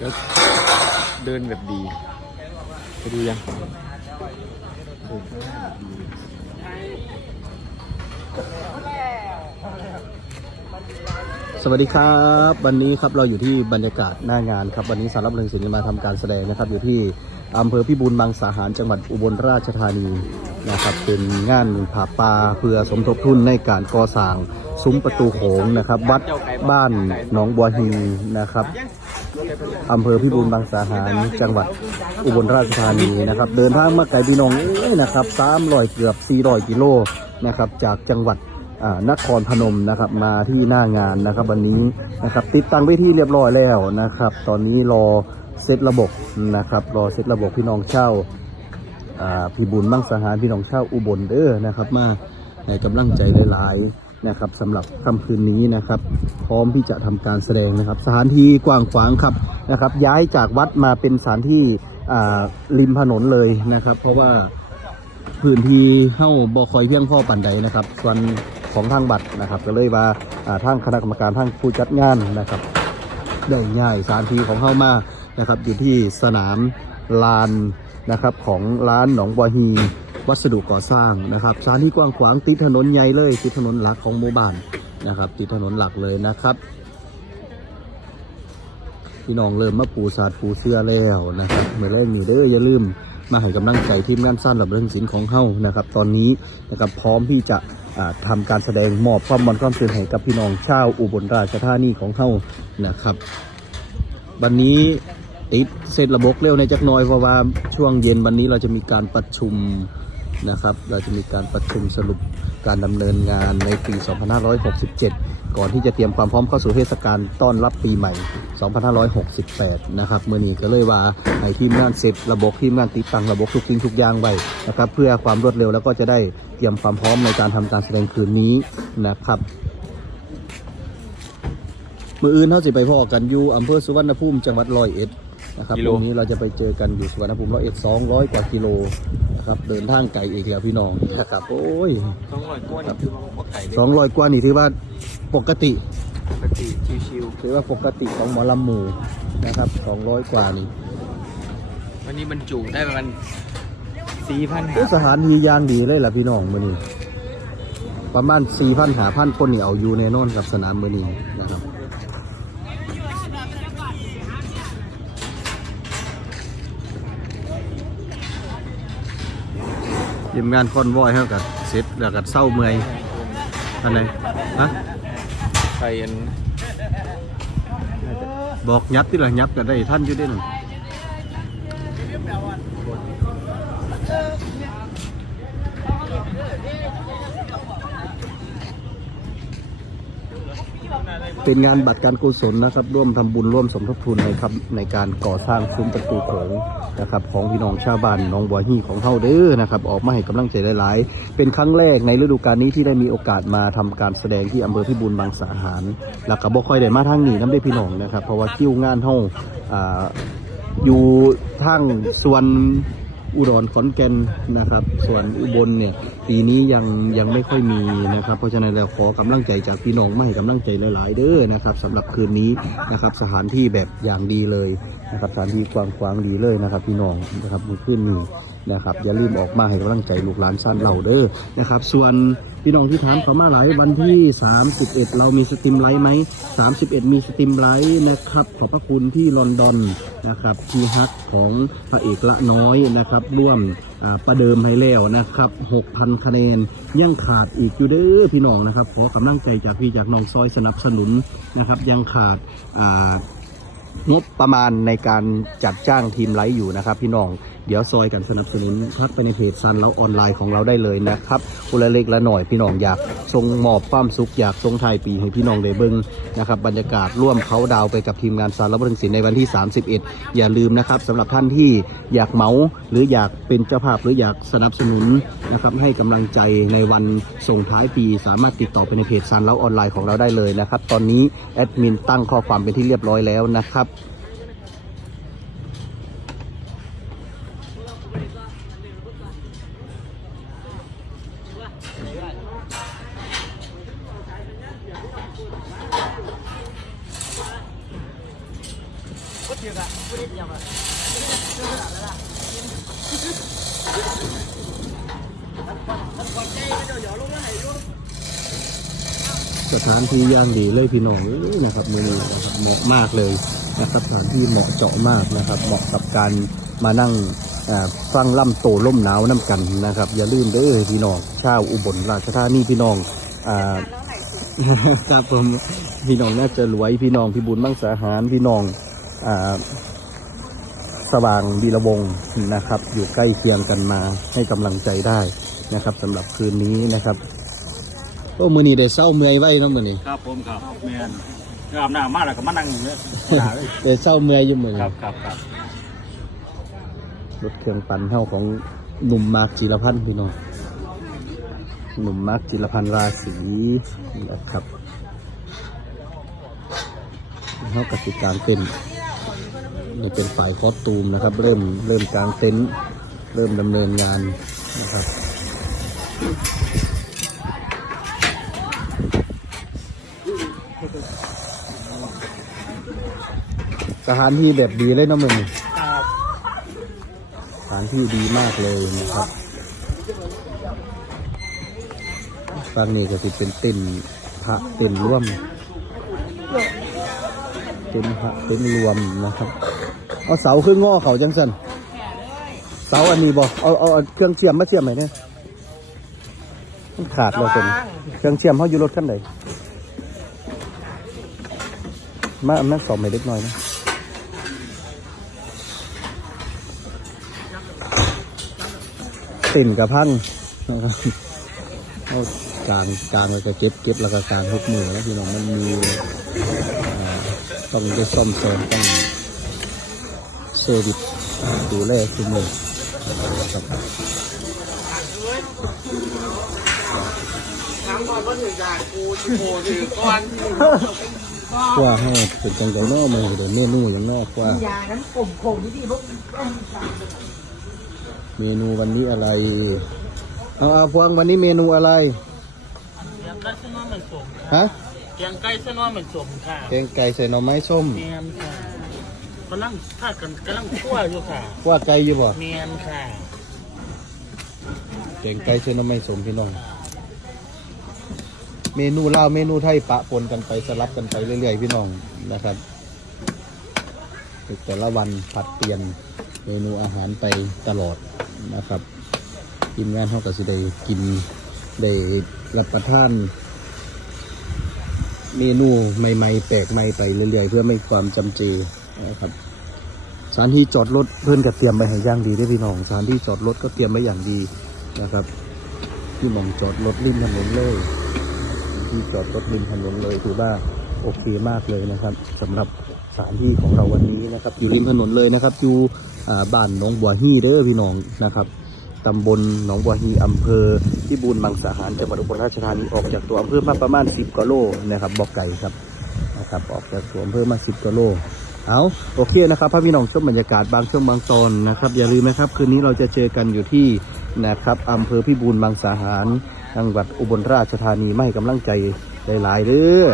แล้วเดินแบบดีไปดูยังเดินแบบดีสวัสดีครับ วันนี้ครับเราอยู่ที่บรรยากาศหน้างานครับ วันนี้สารับเริงศิลป์มาทำการแสดงนะครับ อยู่ที่อำเภอพิบูลมังสาหารจังหวัดอุบลราชธานีนะครับ เป็นงานผาปลาเพื่อสมทบทุนในการก่อสร้างซุ้มประตูโขงนะครับ วัดบ้านหนองบัวฮีนะครับ อำเภอพิบูลมังสาหารจังหวัดอุบลราชธานีนะครับ เดินทางมาไกลพี่น้องเอ้ยนะครับ300เกือบ400กิโลนะครับจากจังหวัดนครพนมนะครับมาที่หน้างานนะครับ วันนี้นะครับ ติดตั้งไว้ที่เรียบร้อยแล้วนะครับ ตอนนี้รอเซตระบบนะครับ รอเซตระบบพี่น้องเช่าอ่าพี่บุญมั่งสหารพี่น้องเช่าอุบลเด้อนะครับ มาในกำลังใจหลายๆ นะครับสำหรับค่ำคืนนี้นะครับ พร้อมที่จะทำการแสดงนะครับ สถานที่กว้างขวางครับนะครับ ย้ายจากวัดมาเป็นสถานที่ริมถนนเลยนะครับ เพราะว่าพื้นที่เข้าบ่คอยเพียงพอปันใดนะครับ ส่วนของทางบัตรนะครับ ก็เลยว่าอ่าทางคณะกรรมการทางผู้จัดงานนะครับ ได้ง่ายสถานที่ของเข้ามานะครับ อยู่ที่สนามลาน นะครับของร้านหนองบัวฮี วัสดุก่อสร้างนะครับสถานที่กว้างขวางติดถนนใหญ่เลย ติดถนนหลักของหมู่บ้านนะครับติดถนนหลักเลยนะครับพี่น้องเริ่มมาปูสาดปูเสื้อแล้วนะครับเมื่อแรกนี่เด้ออย่าลืมมาให้กำลังใจทีมงานสั้นหลับเรื่องศิลป์ของเฮ้านะครับ ตอนนี้นะครับพร้อมที่จะอ่าทำการแสดงมอบความมันความเสื่อให้กับพี่น้องชาวอุบลราชธานีของเฮ้านะครับ วันนี้ ติดเสร็จระบบเร็วในจักน้อยเพราะว่าช่วงเย็นวันนี้เราจะมีการประชุมนะครับ เราจะมีการประชุมสรุปการดำเนินงานในปี 2567 ก่อนที่จะเตรียมความพร้อมเข้าสู่เทศกาลต้อนรับปีใหม่ 2568 นะครับเมื่อนี้ก็เลยว่าให้ทีมงานเสร็จระบบทีมงานติดตั้งระบบทุกสิ่งทุกอย่างไว้นะครับเพื่อความรวดเร็วแล้วก็จะได้เตรียมความพร้อมในการทำการแสดงคืนนี้นะครับมืออื่นเท่าสิไปพ่อกันอยู่อำเภอสุวรรณภูมิจังหวัดร้อยเอ็ด นะครับกิโลตรงนี้เราจะไปเจอกันอยู่สุวรรณภูมิร้อยเอ็ดสองร้อยกว่ากิโลนะครับเดินทางไกลอีกแล้วพี่น้องนะครับโอ้ยสองร้อยกว่านี่คือว่าพวกไก่สองร้อยกว่านี่ถือว่าปกติ ปกติชิวถือว่าปกติของหมอลำหมู่นะครับสองร้อยกว่านี่ๆวันนี้บรรจุได้ประมาณสี่พันโอ้สถานที่ยางดีเลยล่ะพี่น้องมือนี้ประมาณสี่พันหาพันคนนี่เอาอยู่แน่นอนกับสนามมือนี้นะครับ ทีมงานคอนวอยเท่ากับเสร็จแล้วก็เศร้าเมื่อยอันไหนฮะไก่อันบอกยับที่ละยับก็ได้ท่านอยู่เด้นน เป็นงานบัตรการกุศลนะครับ ร่วมทำบุญร่วมสมทบทุนนะครับในการก่อสร้างซุ้มประตูโขงนะครับ ของพี่น้องชาวบ้านน้องบัวฮีของเฮาเด้อนะครับ ออกมาให้กำลังใจหลาย ๆ เป็นครั้งแรกในฤดูกาลนี้ที่ได้มีโอกาสมาทำการแสดงที่อำเภอพิบูลบางสาหาร แล้วก็บ่ค่อยได้มาทางนี้น้ำได้พี่น้องนะครับ เพราะว่าคิวงานเฮาอ่าอยู่ทางส่วน อุดรขอนแก่นนะครับ ส่วนอุบลเนี่ยปีนี้ยังยังไม่ค่อยมีนะครับ เพราะฉะนั้นเราขอกำลังใจจากพี่น้องมาให้กำลังใจหลาย ๆ เด้อนะครับสำหรับคืนนี้นะครับสถานที่แบบอย่างดีเลยนะครับสถานที่กว้างๆดีเลยนะครับ พี่น้องนะครับมือขึ้นนี้นะครับอย่าลืมออกมาให้กำลังใจลูกหลานสั้นเราเด้อนะครับ ส่วน พี่น้องที่ถามเขามาหลายวันที่ 31 เรามีสตรีมไลท์ไหม 31 มีสตรีมไลท์นะครับ ขอบพระคุณที่ลอนดอนนะครับที่ฮักของพระเอกละน้อยนะครับ ร่วมอ่าประเดิมให้แล้วนะครับ 6,000 คะแนน ยังขาดอีกอยู่เด้อพี่น้องนะครับ ขอกำลังใจจากพี่จากน้องซอยสนับสนุนนะครับ ยังขาดอ่างบประมาณในการจัดจ้างทีมไลท์อยู่นะครับ พี่น้อง เดี๋ยวซอยกันสนับสนุนทักไปในเพจซันแล้วออนไลน์ของเราได้เลยนะครับคนละเล็กละหน่อยพี่น้องอยากทรงมอบความสุขอยากทรงไทายปีให้พี่น้องได้เบิ้งนะครับบรรยากาศร่วมเขาดาวไปกับทีมงานสารบันศิลป์ในวันที่ 31 อย่าลืมนะครับสำหรับท่านที่อยากเมาหรืออยากเป็นเจ้าภาพหรืออยากสนับสนุนนะครับให้กำลังใจในวันส่งท้ายปี สามารถติดต่อไปในเพจซันแล้วออนไลน์ของเราได้เลยนะครับตอนนี้แอดมินตั้งข้อความเป็นที่เรียบร้อยแล้วนะครับ สถานที่ย่างดีเลยพี่น้องนะครับมือนี้นะครับเหมาะมากเลยนะครับสถานที่เหมาะเจาะมากนะครับ เหมาะกับการมานั่งฟังล่ำโตล่มหนาวน้ำกันนะครับ อย่าลืมเด้อพี่น้องชาวอุบลราชธานีพี่น้องอ่าครับผมพี่น้องน่าจะรวยพี่น้องพี่บุญมั่งสาหารพี่น้องอ่า สว่างดีละวงศ์นะครับ อยู่ใกล้เคียงกันมาให้กำลังใจได้นะครับสำหรับคืนนี้นะครับโอ้มือนี้ได้เศร้าเมื่อยไว้เนาะมือนี้ครับผมครับแมนอาบน้ำมาแล้วก็มานั่งอยู่เนี่ยหนาเลยได้เศร้าเมื่อยอยู่มือคนี้รับครับครับรถเครื่องปั่นเท่าของหนุ่มมาร์คจิรพันธ์พี่น้องหนุ่มมาร์คจิรพันธ์ราศีนะครับเท่ากับติดกลางเต็นท์ นี่เป็นฝ่ายคอสตูมนะครับ เริ่มเริ่มกลางเต็นท์เริ่มดำเนินงานนะครับสถานที่แบบดีเลยเนาะมึงสถานที่ดีมากเลยนะครับฟังนี่ก็สิเป็นเต้นพระเต้นร่วมเต้นพระเต้นรวมนะครับ เอาเสาขึ้นง้อเขาจังสันเสาอันนี้บอกเอาเอาเอาเครื่องเชื่อมมาเชื่อมไหมเนี่ยมันขาดเลยเป็นเครื่องเชื่อมเขาอยู่รถขั้นไหนมาแม่สอบใหม่เล็กน้อยนะติ่นกับพังนะครับเอากลางกลางแล้วก็เก็บเก็บแล้วก็กลางทุกมือแล้วพี่น้องมันมีอ่าต้องได้ซ่อมแซมต้องเซ อร์วิสดูแลทุกมือนะครับทั้งวันก็ถือจากกูชิโมถือก้อนว่าให้เป็นจังใจนอกมาเดี๋ยวเมนูอย่างนอกว่า ยานั้นผมผมนี่ดีพวกเมนูวันนี้อะไร เอาเอาพวงวันนี้เมนูอะไรแกงไก่เส้นน้อยเหมือนสมฮะ แกงไก่เส้นน้อยเหมือนสมค่ะแกงไก่ใส่หน่อไม้ส้มเมียนค่ะ กำลังพากันกำลังคั่วอยู่ค่ะว่าไก่อยู่บ่เมียนค่ะแกงไก่ใส่หน่อไม้ส้มพี่น้อง เมนูลาวเมนูไทยปะปนกันไปสลับกันไปเรื่อยๆพี่น้องนะครับแต่ละวันผัดเปลี่ยนเมนูอาหารไปตลอดนะครับทีมงานเขาก็สิได้กินได้รับประทานเมนูใหม่ๆแปลกใหม่ไปเรื่อยๆ เพื่อไม่ให้ความจำเจ นะครับสถานที่จอดรถเพื่อนก็เตรียมไปให้อย่างดีเด้พี่น้องสถานที่จอดรถก็เตรียมไว้อย่างดีนะครับ ที่มองจอดรถริมถนนเลย ที่จอดรถริมถนนเลยถือว่าโอเคมากเลยนะครับสำหรับสถานที่ของเราวันนี้นะครับ อยู่ริมถนนเลยนะครับอยู่บ้านหนองบัวฮีเด้อพี่น้องนะครับตำบลหนองบัวฮีอำเภอพิบูลมังสาหารจังหวัดอุบลราชธานีออกจากตัวอำเภอมาประมาณ 10กิโลนะครับบอกไก่ครับนะครับออกจากตัวอำเภอมา 10กิโล เอาโอเคนะครับพระพี่น้องชมบรรยากาศบางช่วงบางตอนนะครับ อย่าลืมนะครับ คืนนี้เราจะเจอกันอยู่ที่นะครับอำเภอพิบูลบางสาหารจังหวัดอุบลราชธานีไม่กำลังใจหลายๆเด้อ